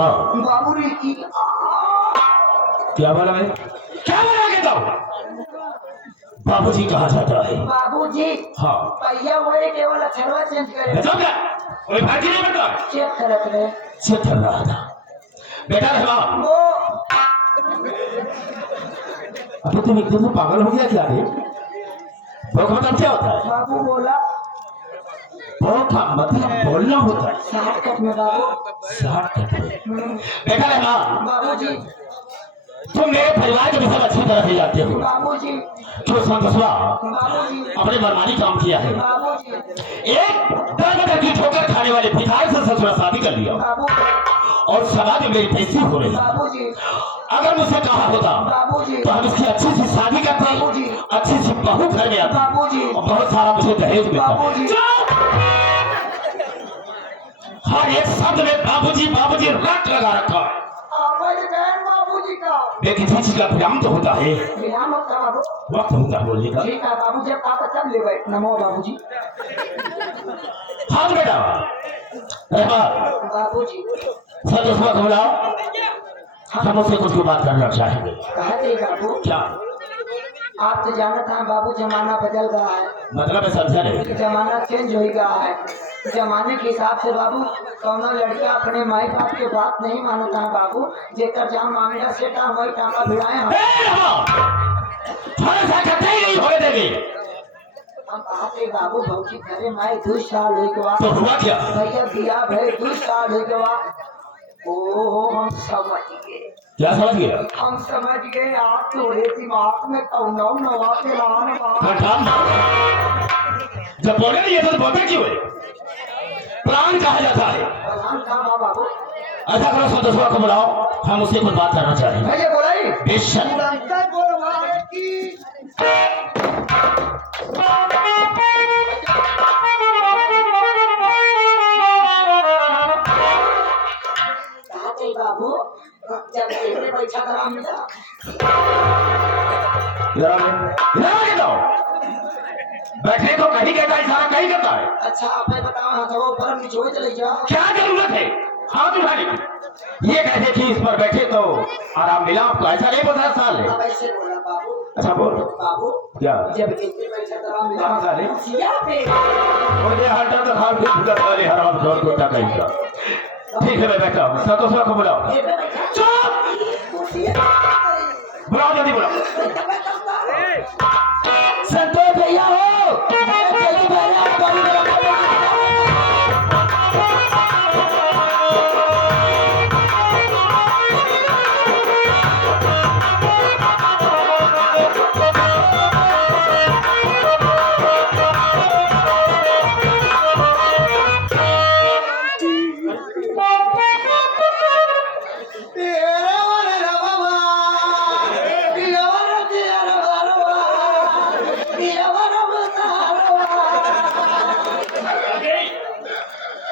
रहमान बाबू रे की क्या बोला है? क्या बोला के तो बाबूजी कहा जाता है? बाबूजी हाँ भैया हुए केवल अक्षरवा चेंज करे बताओ क्या कोई बात नहीं बता चेक करत रहे चेक कर रहा था बेटा रहमान वो अबे तुम एकदम से पागल हो गया क्या रे? वो का मतलब क्या होता है? बाबू बोला वो का मतलब बोलना होता है शॉर्टकट में बाबू शॉर्टकट में। बेटा रहमान बाबूजी तुम मेरे परिवार के विषय में अच्छी तरह से जानते हो बाबूजी जो संतोषवा बाबूजी अपने मनमानी काम किया है बाबूजी एक दर की ठोकर खाने वाले विधायक से ससुरा शादी कर लिया बाबू और समाज में मेरी बेइज्जती हो रही है। बाबूजी अगर मुझसे कहा होता बाबूजी तो हम इसकी अच्छी सी शादी बाबूजी। करते अच्छी सी बहू घर में आती बाबूजी और बहुत सारा मुझे दहेज मिलता। बाबूजी। चुप! हर एक शब्द में बाबूजी बाबूजी रट लगा रखा है। आवाज बहन बाबूजी का लेकिन किसी चीज का विराम तो होता है बिना मत का बाबू वक्त होता है बोलने का। ठीक है बाबू जब कहा तब ले बैठ नमो बाबूजी हाँ बेटा रहमान बाबूजी संतोषवा को बुलाओ हम उससे कुछ बात करना चाहेंगे। कहते बाबू क्या आप तो जानते हैं बाबू जमाना बदल गया है मतलब है समझा नहीं? जमाना चेंज हो गया है जमाने के हिसाब से बाबू कौनो लड़का अपने माई बाप के बात नहीं मानता है बाबू जेकर जहाँ मांगेगा से टाइम वही टाका भिड़ाए हम थोड़ा सा कतई नहीं होने देंगे। हम कहते बाबू भौजी घरे माई 2 साल हो गया तो हुआ क्या? भैया बिया भाई 2 साल हो गया ओहो हम समझ गए क्या समझ गया? हम समझ गए आप थोड़े दिमाग में कौनो नवा के नाम हटाम जब बोले नहीं है तो बोलते क्यों है? प्लान कहा जाता है। कहा बाबू ऐसा करो संतोषवा को बुलाओ हम उससे कुछ बात करना चाहेंगे। भैया बोलाई बेशक बाबू जब बैठा करा मिला बैठने को कहीं कहता है इशारा कहीं करता है। अच्छा आपने बताओ हाँ तो पर नीचे चले जाओ क्या जरूरत है हाथ उठाने की? ये कहते कि इस पर बैठे तो आराम मिला आपको ऐसा नहीं बोला साल है। अब ऐसे बोला बाबू अच्छा बोल बाबू क्या जब इतने बैठा करा मिला कहाँ साले? सिया पे मुझे हटा तो खाल फिर भूखा साले हराम खोर कोटा कहीं का। ठीक है मैं बैठा हूँ संतोषवा को बुलाओ। ये पे बैठा चुप कुर्सी बुलाओ जल्दी बुलाओ। संतोष भैया हो जल्दी भैया बाबू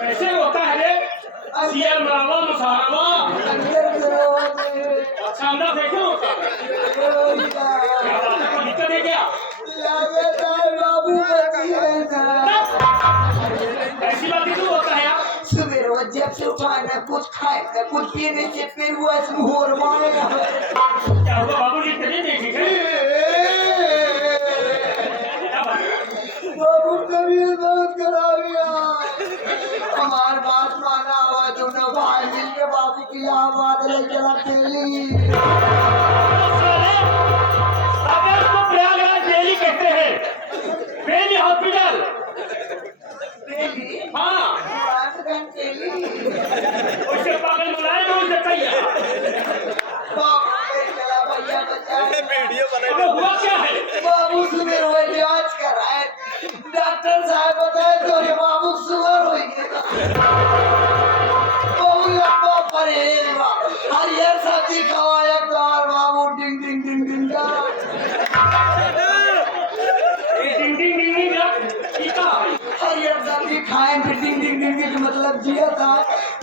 कैसे होता है रे सियाल मरावा मुसारवा अच्छा अंदर देखे होता है क्या बात है कोई दिक्कत है क्या ऐसी बात क्यों होता है यार सुबह जब से उठाना कुछ खाएगा कुछ पीने से फिर वो होर मारेगा क्या हुआ बाबूजी तबीयत नहीं ठीक है क्या बात है बाबू तबीयत बहुत खराब है हमार बात माना हुआ दोनों भाई मिलके बाबू की आवाज ले चला तेली अबे उसको प्रयागराज दिल्ली कहते हैं दिल्ली हॉस्पिटल तेली हाँ तेली उसके पागल बुलाए ना उसे कहिए चला भैया बचा अबे हुआ क्या है बाबू सुबह हुए जांच कराए डॉक्टर साहब बताए तो ये बाबू शुगर हो गया बहुत लंबा परहेज बा हरियर सब्जी खवाया कार बाबू डिंग डिंग डिंग डिंग का डिंग डिंग डिंग डिंग टीका हरियर सब्जी खाए फिर डिंग डिंग डिंग डिंग मतलब जिया था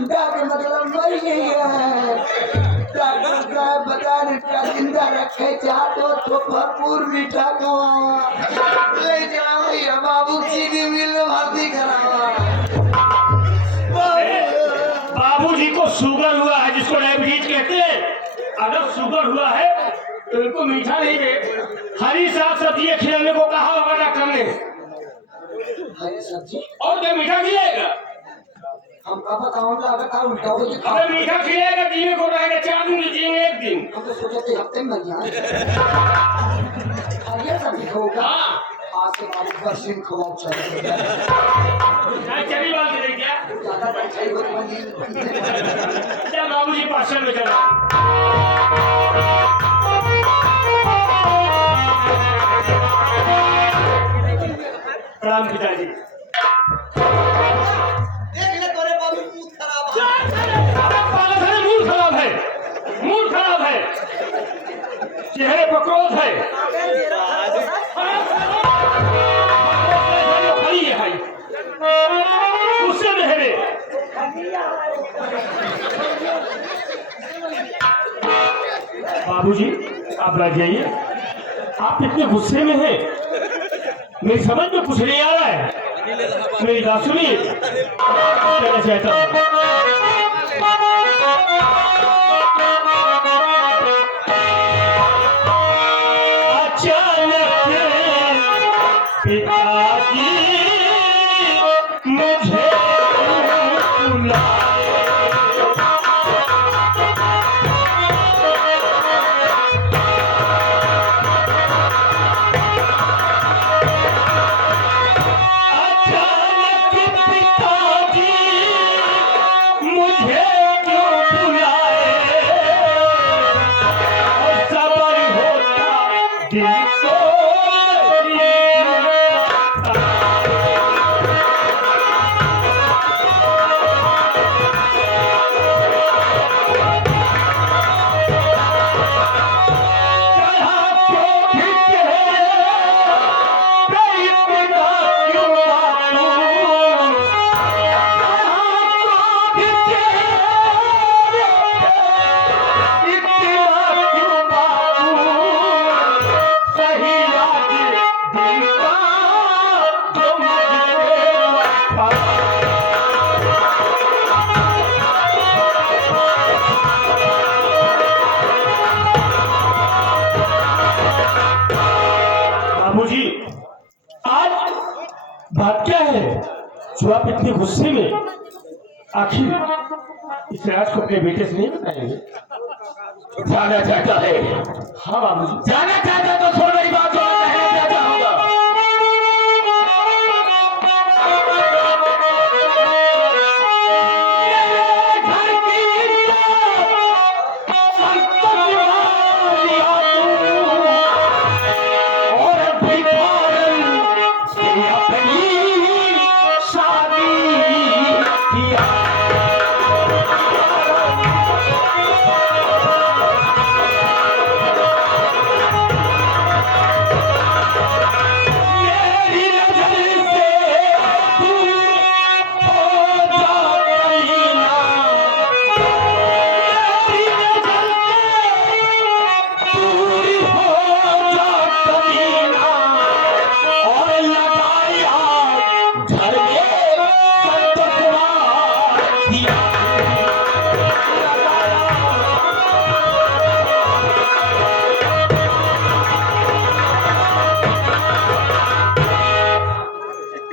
के मतलब मर गई है डॉक्टर साहब बता रहे का जिंदा रखे चाहते तो भरपूर मीठा खवावा ले जाओ भैया बाबू चीनी मिल में भर्ती करावा बाबूजी को शुगर हुआ है गड़बड़ हुआ है तो इनको मीठा नहीं दे, हरी साग सब्जी खिलाने को कहा होगा डॉक्टर ने। हरी सब्जी और क्या मीठा खिलाएगा? हम पापा काम लागत उल्टा हो जी। अबे मीठा खिलाएगा, जीने को रहेगा 4 दिन जिएंगे 1 दिन। हम तो सोचे थे हफ्ते में मर जाए। हरी सब्जी खाओगा? हाँ आज के बाद बरसीन खवाओ चाहिए। चली बात दे क्या? ज्यादा बैठाई हो तो क्या बाबूजी पार्सल में चला। प्रणाम पिताजी। मूड खराब है, चेहरे पर क्रोध है। खड़ी है भाई, गुस्से में है रे। बाबूजी आप बैठ जाइए, आप इतने गुस्से में हैं, मेरी समझ में कुछ नहीं आ रहा है। मेरी बात सुनिए, कहना चाहता हूँ। पिताजी मुझे बुलाए, अचानक पिताजी मुझे क्यों बुलाए, सबर होता दिल को बाबूजी आज बात क्या है जो आप इतने गुस्से में? आखिर इस राज को अपने बेटे से नहीं बताएंगे? जाना चाहता है? हाँ बाबूजी जाना चाहता तो सुन मेरी बात, क्या चाहूंगा।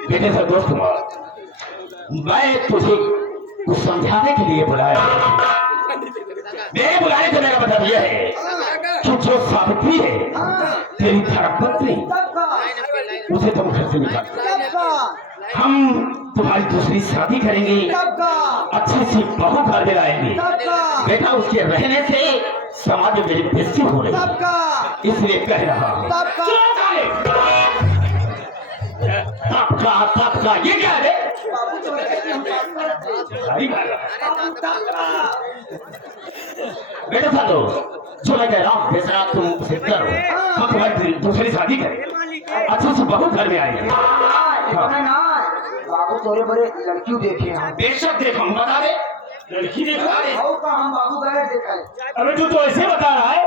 बेटे संतोष कुमार, मैं तुझे कुछ समझाने के लिए बुलाया। मेरे बुलाने से मेरा मतलब यह है कि जो सावित्री है तेरी धर्मपत्नी, उसे तुम घर से निकाल। हम तुम्हारी दूसरी शादी करेंगे, अच्छी सी बहू घर में लाएंगे। बेटा उसके रहने से समाज में मेरी बेइज्जती हो रही है, इसलिए कह रहा हूँ। तबका ये क्या है? बेटा साधो जो मैं कह रहा हूँ बेसरा तुम उसे करो, हम तुम्हारी दूसरी शादी करें, अच्छा से बहू घर में आएंगे। बाबू थोड़े बड़े लड़कियों देखे हैं। बेशक देखो, बता दे लड़की देखा है। हम बाबू गए देखा है। अबे तू तो ऐसे बता रहा है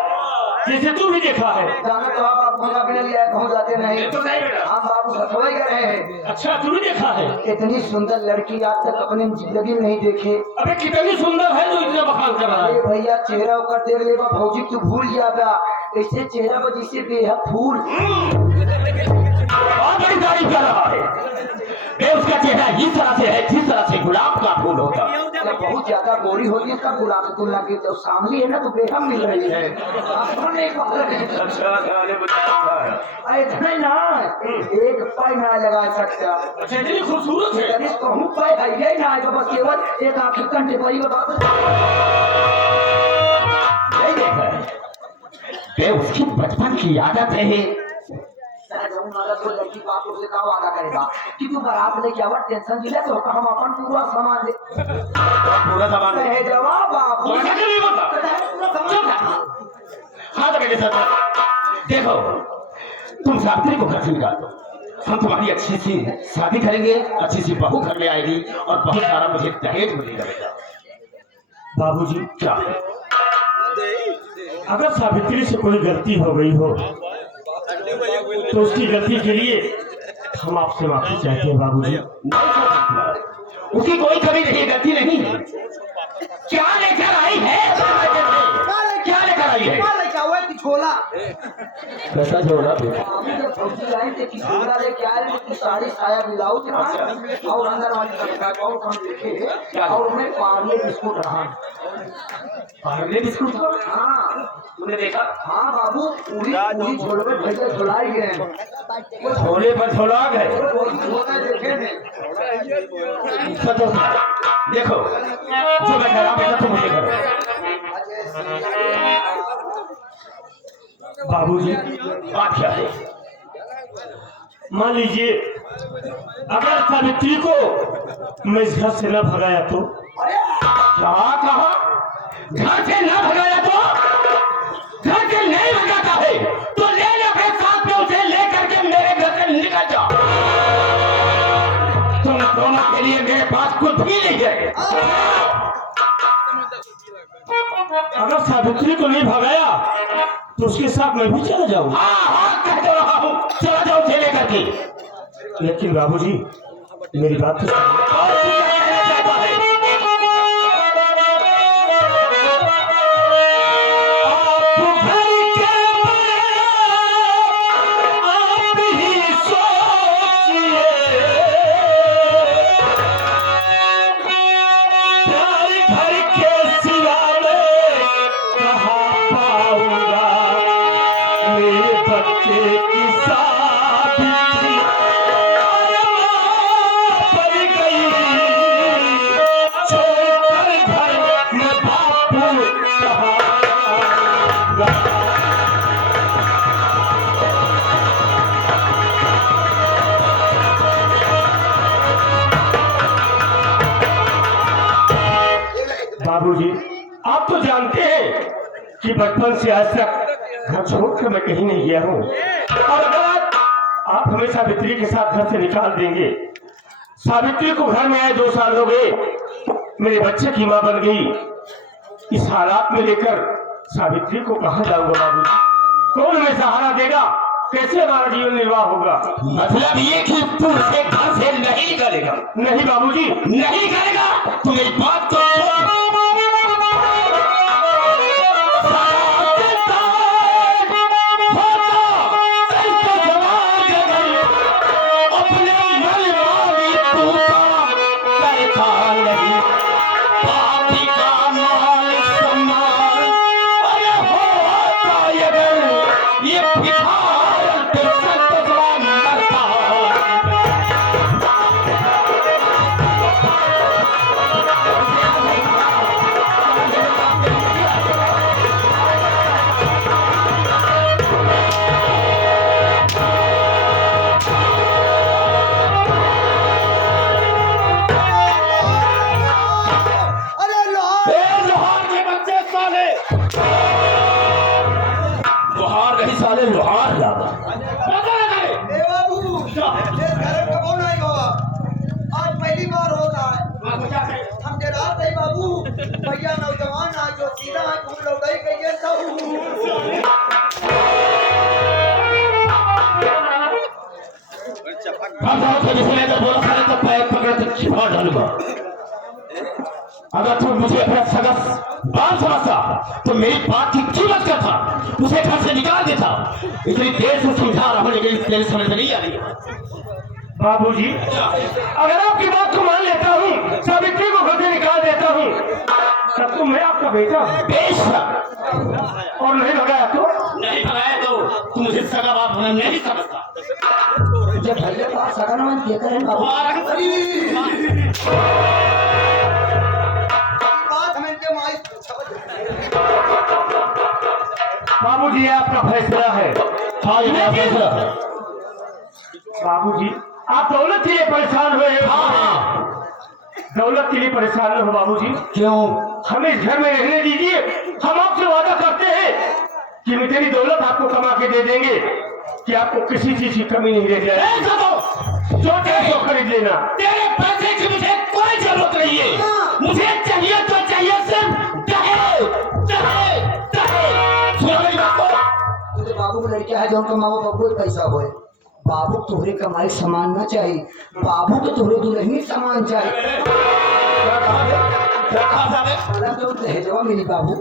जैसे तू भी देखा है। जाना तो आप घुमा के लिए कहूँ जाते नहीं। ये तो नहीं बेटा। हम बाबू सफाई कर रहे हैं। अच्छा तू भी देखा है। इतनी सुंदर लड़की आज तक अपनी जिंदगी में नहीं देखे। अबे कितनी सुंदर है जो इतना बखान कर रहा अरे है। भैया चेहरा ऊपर देख ले भौजी तू भूल जाता ऐसे चेहरा पर जिसे बेहद फूल। बहुत बड़ी तारीफ कर रहा है। ये उसका चेहरा इस तरह से है जिस तरह से गुलाब का फूल होता है। जब बहुत ज्यादा गोरी होती है तब गुलाब की तुलना की तो सामने है ना तो बेहद मिल रही है। आपको नहीं पकड़ रहे। अच्छा इतना ही ना एक पाई ना लगा सकता। अच्छा इतनी खूबसूरत है। तनिष कहूँ पाई है यही ना तो बस केवल एक आंख घंटे पड़ी बात नहीं देखा है। ये उसकी बचपन की आदत है। तो लड़की बाप उससे का वादा करेगा कि तू बारात लेके आवा टेंशन जिले तो हम अपन पूरा समाज पूरा सामान है जवाब बाप ऐसा क्यों नहीं बोलता? हाँ तो मेरे साथ देखो तुम सावित्री को घर से निकाल दो। हम तुम्हारी अच्छी सी शादी करेंगे, अच्छी सी बहू घर में आएगी और बहुत सारा मुझे दहेज मिलेगा बेटा। बाबूजी क्या है? अगर सावित्री से कोई गलती हो गई हो तो उसकी गलती के लिए हम आपसे माफी चाहते हैं बाबूजी। नहीं कर सकता। उसकी कोई कमी नहीं, गलती नहीं है। क्या लेकर आई है? क्या लेकर आई है? छोला कैसा जोड़ा फौजी लाइन से की छोला लेके आए तो साड़ी साया ब्लाउज और अंदर वाली और हम लिखे और मैं पार्ले बिस्कुट रहा। पार्ले बिस्कुट? हाँ तुमने देखा? हाँ बाबू पूरी पूरी झोले में भेजे झोलाई गए झोले पर झोला गए। देखे नहीं। देखो जो मैं कह रहा बेटा तुम मुझे करो। बाबूजी बात क्या है? मान लीजिए अगर सावित्री को मैं इस घर से न भगाया तो? क्या कहा? घर से न भगाया तो? घर से नहीं भगाता है तो ले ले अपने साथ में उसे लेकर के मेरे घर से निकल जाओ। तुम दोनों के लिए मेरे पास कुछ भी नहीं है। अगर सावित्री को नहीं भगाया तो उसके साथ मैं भी चला जाऊँ। हाँ कह तो रहा हूँ चला जाओ उसे लेकर के। लेकिन बाबूजी मेरी बात तो सुनिए। बाबूजी आप तो जानते हैं कि बचपन से आज तक घर छोड़कर मैं कहीं नहीं गया हूँ और अगर आप हमें सावित्री के साथ घर से निकाल देंगे, सावित्री को घर में आए 2 साल हो गए, मेरे बच्चे की माँ बन गई। इस हालात में लेकर सावित्री को कहाँ जाऊंगा बाबूजी? कौन हमें सहारा देगा? कैसे हमारा जीवन निर्वाह होगा? मतलब ये कि तू उसे घर से नहीं निकालेगा? नहीं बाबूजी नहीं करेगा। तुम एक बात तो लोहार ज्यादा आज पहली बार होता है। हम रात नहीं बाबू भैया नौजवान आज जो सीधा है घूम लो गई अगर तू मुझे अपना सगा बाप समझता तो मेरी बात की कीमत करता, उसे घर से निकाल देता। इतनी देर से समझा रहा हूं लेकिन तेरे समझ में नहीं आ रही। बाबूजी, अगर आपकी बात को मान लेता हूँ, सावित्री को घर से निकाल देता हूँ, तब तो मैं आपका बेटा बेशक। और नहीं भगाया तो तू मुझे सगा बाप होना नहीं समझता। जब भैया बात सगा ना किया करें बाबू बाबूजी, ये आपका फैसला है। हाँ, ये मेरा फैसला है। बाबूजी, आप दौलत के लिए परेशान हुए हैं। हाँ। दौलत के लिए परेशान न हो बाबूजी, क्यों? हमें इस घर में रहने दीजिए। हम आपसे वादा करते हैं कि इतनी दौलत आपको कमा के दे देंगे कि आपको किसी चीज की कमी नहीं रह जाए। जो चाहे तो खरीद लेना। तेरे पैसे की मुझे कोई जरूरत नहीं है। मुझे चाहिए तो चाहिए सिर्फ दहेज, दहेज, दहेज। सुनो मेरी बात को। तुझे बाबू को लड़का है जो उनका माँ बाप कोई पैसा होए, बाबू तोहरे कमाई सामान ना चाहिए, बाबू को तोहरे दुल्हनी सामान चाहिए। क्या कहा साहब? खाना तो दहेजवा मिली बाबू।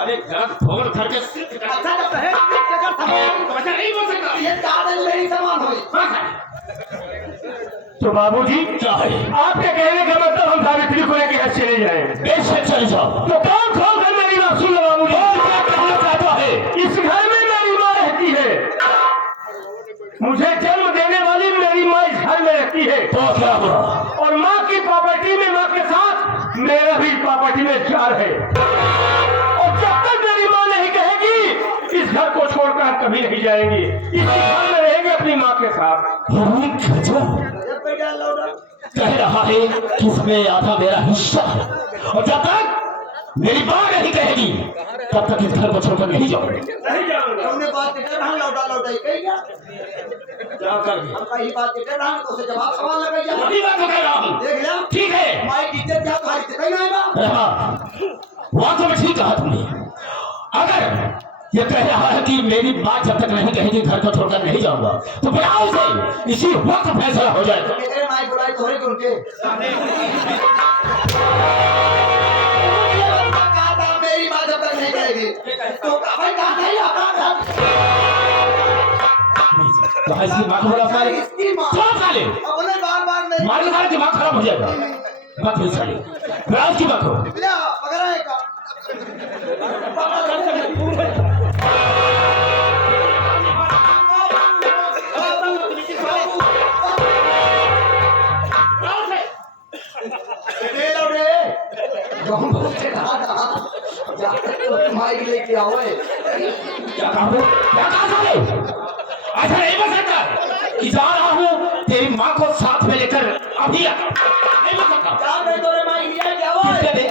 अरे घर ठोकर घर के सिर्फ अच्छा जब दहेज तो बच्चा नहीं बोल सकता। ये दादा मेरी सामान होई। तो बाबूजी, क्या है? आपके कहने का मतलब हम सावित्री को लेकर घर चले जाएं। बेशक चले जाओ। तो कौन खोल कर मेरी बात सुन लो बाबूजी। और क्या कहना चाहता है? इस घर में मेरी माँ रहती है, मुझे जन्म देने वाली मेरी माँ इस घर में रहती है। तो क्या हुआ? और माँ की प्रॉपर्टी में माँ के साथ मेरा भी प्रॉपर्टी में जार है। और जब तक मेरी माँ नहीं कहेगी इस घर को छोड़कर हम कभी नहीं जाएंगे। इसी घर में रहेंगे अपनी माँ के साथ। कह रहा है कि इसमें आधा मेरा हिस्सा है और जब तक मेरी माँ नहीं कहेगी तब तक इस घर को छोड़कर नहीं जाऊंगा। नहीं जाऊंगा। हमने बात कर रहा लौटाई कही क्या? क्या कर गया? हम कहीं बात कर रहा तो उसे जवाब सवाल लगा जा। वही बात तो कह रहा हूँ। देख लिया? ठीक है। हमारी इज्जत क्या खाली से कहीं नहीं बा। हाँ, वहाँ तो मैं ठीक कहा तुमने। अगर ये कह रहा है कि मेरी बात जब तक नहीं कहेगी घर को छोड़कर नहीं जाऊंगा तो बुलाओ से इसी वक्त फैसला हो जाएगा। तेरे माई बुलाई थोड़े कि उनके मेरी बात जब तक नहीं कहेगी तो भाई कहा था या कहा था? तो इसकी माँ को बुला साले। इसकी माँ कौन साले? अब उन्हें बार-बार नहीं मारे साले दिमाग खराब हो जाएगा। मत ही साले। बुलाओ उसकी माँ को। लिया पकड़ा है का माइक लेके आओ। क्या कहा साले? ऐसा नहीं बन सकता कि जा रहा हूँ तेरी माँ को साथ में लेकर अभी नहीं बन सकता। क्या मैं तोरे माइक लिया क्या किसने दे?